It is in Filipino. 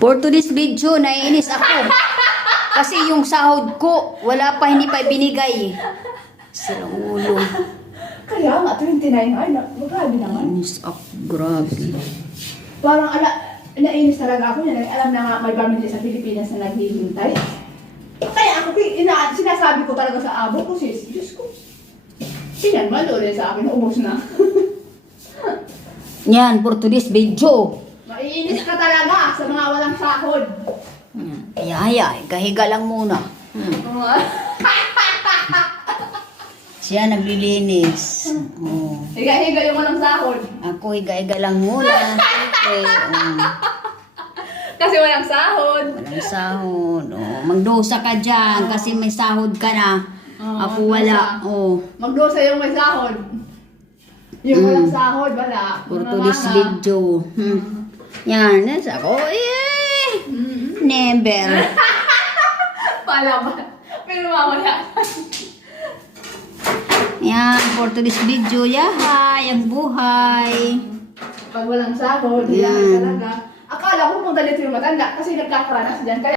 For today's video, naiinis ako. Kasi yung sahod ko, wala pa, hindi pa binigay. Silang ulo. Kaya nga, 29 ay, grabe naman. Naiinis ako, grabe. Parang naiinis talaga ako yan. Alam na nga may family sa Pilipinas na naghihintay. Kaya ako, sinasabi ko talaga sa abo ko, sis, Diyos ko. Sinan, malulit sa akin, ubos na. Yan, for today's video. Maiinis ka talaga sa mga walang sahod. Kaya, kahiga lang muna. Siya naglilinis. Oh. Higa-higa yung walang sahod. Ako, higa-higa lang muna. Siyempre, Kasi walang sahod. walang sahod. Oh. Magdosa ka dyan kasi may sahod ka na. Ako wala. Oh. Magdosa yung may sahod. Yung walang sahod, wala. For today's video. Yan, nasa ako. Never. Palaban. Pero mamaya. Yan, for today's video. Yahay, ang buhay. Pag walang sahod, yan talaga. Akala ko kung ganito yung matanda kasi nagkakaranas dyan. Kaya